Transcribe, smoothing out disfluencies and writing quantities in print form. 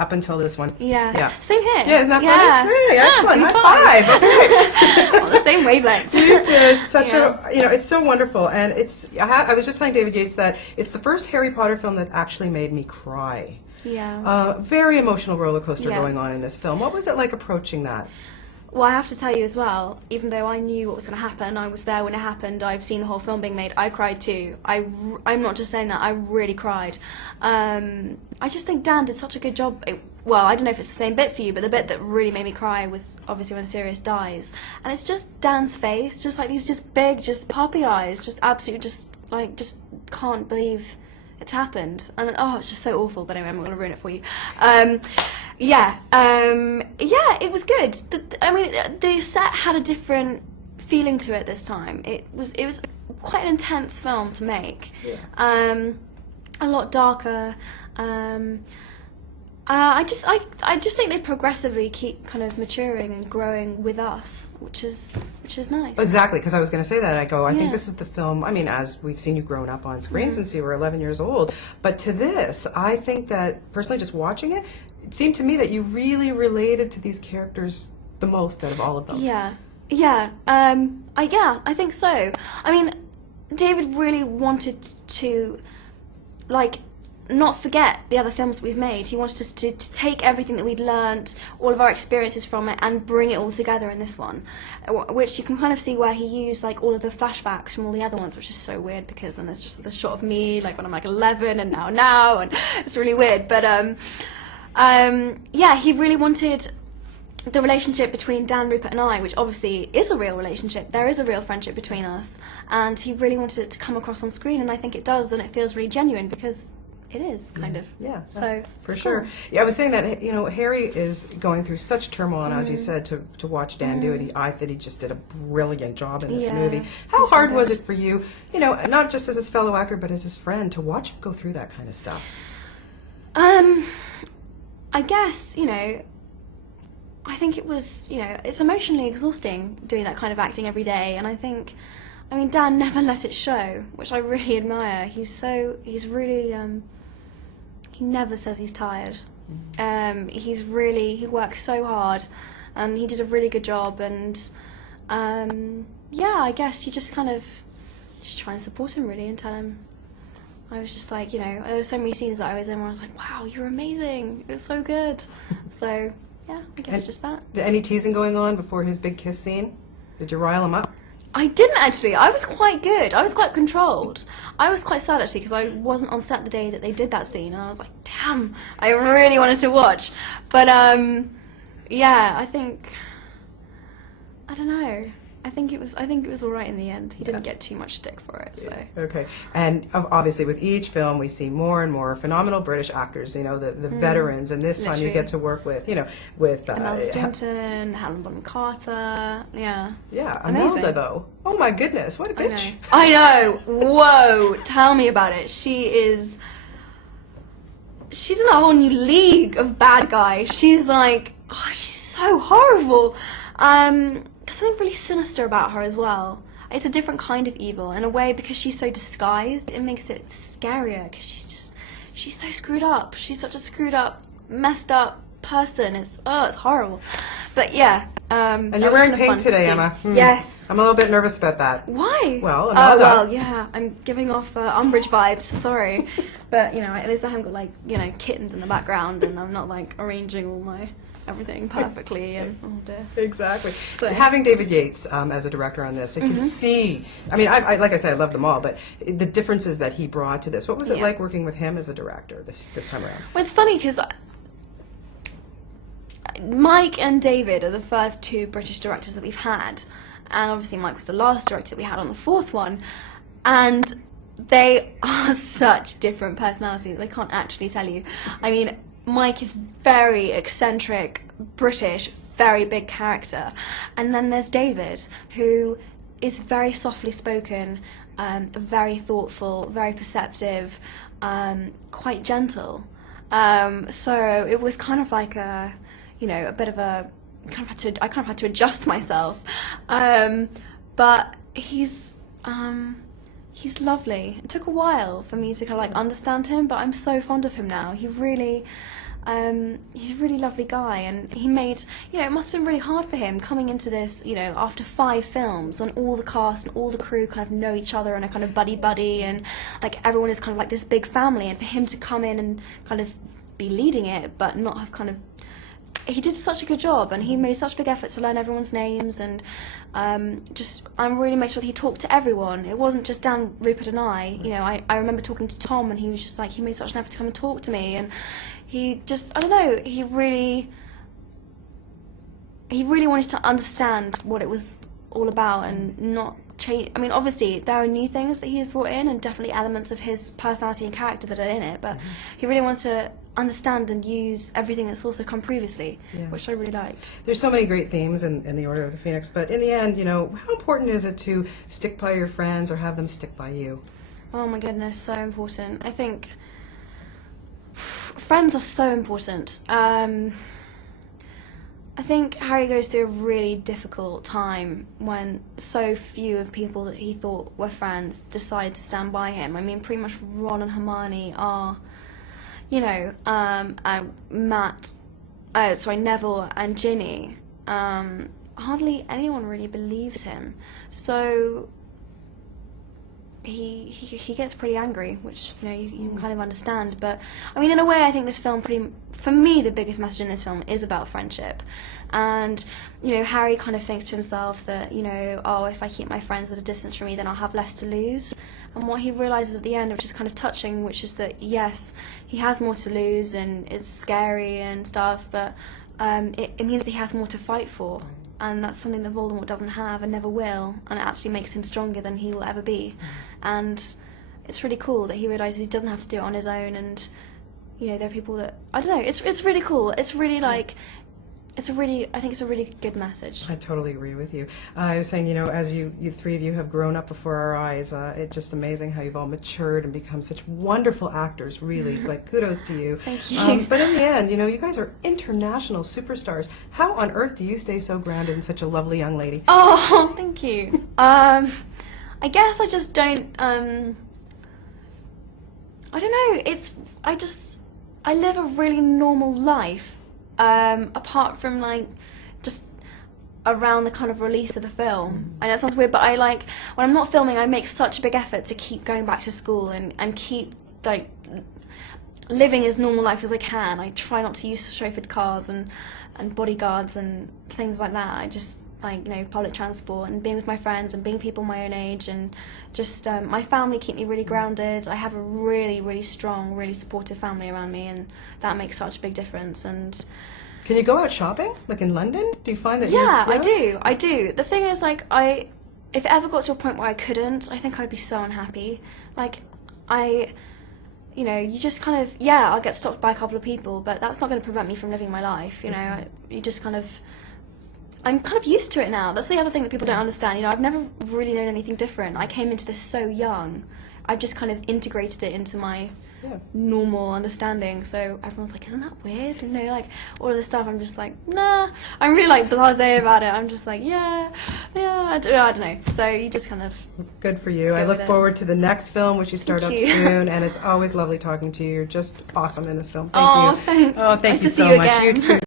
up until this one. Yeah. Same here. Yeah, isn't that funny? Hey, excellent. High five. On the same wavelength. You did such it's so wonderful, and I was just telling David Yates that it's the first Harry Potter film that actually made me cry. Yeah. Very emotional roller coaster going on in this film. What was it like approaching that? Well, I have to tell you as well, even though I knew what was going to happen, I was there when it happened, I've seen the whole film being made, I cried too. I'm not just saying that, I really cried. I just think Dan did such a good job. Well, I don't know if it's the same bit for you, but the bit that really made me cry was obviously when Sirius dies. And it's just Dan's face, just like these just big, just puppy eyes, just absolutely just can't believe it's happened. And it's just so awful, but anyway, I'm not going to ruin it for you. It was good. The set had a different feeling to it this time. It was quite an intense film to make. Yeah. A lot darker. I just think they progressively keep kind of maturing and growing with us, which is nice. Exactly, because I was going to say that. I think this is the film, I mean, as we've seen you grown up on screen since you were 11 years old, but to this, I think that, personally, just watching it, it seemed to me that you really related to these characters the most out of all of them. I think so. I mean, David really wanted to, not forget the other films we've made. He wanted us to take everything that we'd learnt, all of our experiences from it, and bring it all together in this one, which you can kind of see where he used all of the flashbacks from all the other ones, which is so weird because then there's just the shot of me when I'm 11 and now, and it's really weird. But he really wanted the relationship between Dan, Rupert and I, which obviously is a real relationship. There is a real friendship between us, and he really wanted it to come across on screen, and I think it does, and it feels really genuine because it is, kind of. Yeah, so for sure. Cool. Yeah, I was saying that, Harry is going through such turmoil, and as you said, to watch Dan do it, I thought he just did a brilliant job in this movie. How hard was it for you, not just as his fellow actor, but as his friend, to watch him go through that kind of stuff? I guess, I think it was, it's emotionally exhausting doing that kind of acting every day, and I think, Dan never let it show, which I really admire. He's really, he never says he's tired. He works so hard, and he did a really good job, and I guess you just just try and support him really and tell him. I was just there were so many scenes that I was in where I was like, wow, you're amazing, it was so good. So, yeah, I guess just that. Any teasing going on before his big kiss scene? Did you rile him up? I didn't actually. I was quite good. I was quite controlled. I was quite sad actually because I wasn't on set the day that they did that scene, and I was like, damn, I really wanted to watch. But I think, I don't know. I think it was all right in the end. He didn't get too much stick for it. So. Okay, and obviously with each film we see more and more phenomenal British actors. The veterans, and this time you get to work with with Imelda Staunton, Helen Bonham Carter. Yeah. Yeah, Imelda though. Oh my goodness, what a bitch! I know. Whoa, tell me about it. She's in a whole new league of bad guy. She's she's so horrible. There's something really sinister about her as well. It's a different kind of evil in a way because she's so disguised. It makes it scarier because she's so screwed up. She's such a screwed up, messed up person. It's horrible. But yeah. And you're wearing pink today, Emma. Yes. I'm a little bit nervous about that. Why? Well, yeah. I'm giving off Umbridge vibes. Sorry, but at least I haven't got kittens in the background, and I'm not arranging all my everything perfectly, and oh dear. Exactly. So. Having David Yates as a director on this, I can see. I mean, I like I said, I love them all, but the differences that he brought to this. What was it like working with him as a director this time around? Well, it's funny because Mike and David are the first two British directors that we've had, and obviously Mike was the last director that we had on the fourth one, and they are such different personalities. I can't actually tell you. I mean, Mike is very eccentric, British, very big character. And then there's David, who is very softly spoken, very thoughtful, very perceptive, quite gentle. So it was kind of like a bit of a, I kind of had to adjust myself. But he's lovely. It took a while for me to kind of understand him, but I'm so fond of him now. He really, He's a really lovely guy, and he made, it must have been really hard for him coming into this, after 5 films, when all the cast and all the crew kind of know each other and are kind of buddy-buddy, and like everyone is kind of like this big family, and for him to come in and kind of be leading it, but not have kind of, he did such a good job, and he made such a big effort to learn everyone's names, and I really made sure that he talked to everyone. It wasn't just Dan, Rupert and I remember talking to Tom, and he was just like, he made such an effort to come and talk to me, and he just, I don't know, he really wanted to understand what it was all about and not change. I mean, obviously, there are new things that he's brought in and definitely elements of his personality and character that are in it, but he really wanted to understand and use everything that's also come previously, which I really liked. There's so many great themes in The Order of the Phoenix, but in the end, how important is it to stick by your friends or have them stick by you? Oh my goodness, so important. I think friends are so important. I think Harry goes through a really difficult time when so few of people that he thought were friends decide to stand by him. I mean, pretty much Ron and Hermione are, and Neville and Ginny, hardly anyone really believes him. So he gets pretty angry, which you can kind of understand. But I mean, in a way, I think this film for me, the biggest message in this film is about friendship. And Harry kind of thinks to himself that oh, if I keep my friends at a distance from me, then I'll have less to lose. And what he realizes at the end, which is kind of touching, which is that yes, he has more to lose and it's scary and stuff, but it means that he has more to fight for. And that's something that Voldemort doesn't have and never will, and it actually makes him stronger than he will ever be. And it's really cool that he realises he doesn't have to do it on his own, and there are people that, I don't know, it's really cool. It's really like, I think it's a really good message. I totally agree with you. I was saying, as you 3 of you have grown up before our eyes, it's just amazing how you've all matured and become such wonderful actors, really. Like, kudos to you. Thank you. But in the end, you guys are international superstars. How on earth do you stay so grounded and such a lovely young lady? Oh, thank you. I guess I just don't, I don't know, I live a really normal life. Apart from just around the kind of release of the film. I know it sounds weird, but when I'm not filming, I make such a big effort to keep going back to school and keep living as normal life as I can. I try not to use chauffeured cars and bodyguards and things like that. I just public transport and being with my friends and being people my own age, and just my family keep me really grounded. I have a really, really strong, really supportive family around me, and that makes such a big difference. And can you go out shopping, like in London? Do you find that I do. The thing is, if it ever got to a point where I couldn't, I think I'd be so unhappy. You just kind of, I'll get stopped by a couple of people, but that's not going to prevent me from living my life. You just kind of, I'm kind of used to it now. That's the other thing that people don't understand. I've never really known anything different. I came into this so young. I've just kind of integrated it into my normal understanding. So everyone's like, isn't that weird? All of this stuff. I'm just like, nah. I'm really blasé about it. I'm just like, yeah. I don't know. So you just kind of. Good for you. I look forward to the next film, which you start up soon, and it's always lovely talking to you. You're just awesome in this film. Thank you. Thanks. Oh, thank Nice you to so see you much. again. You too.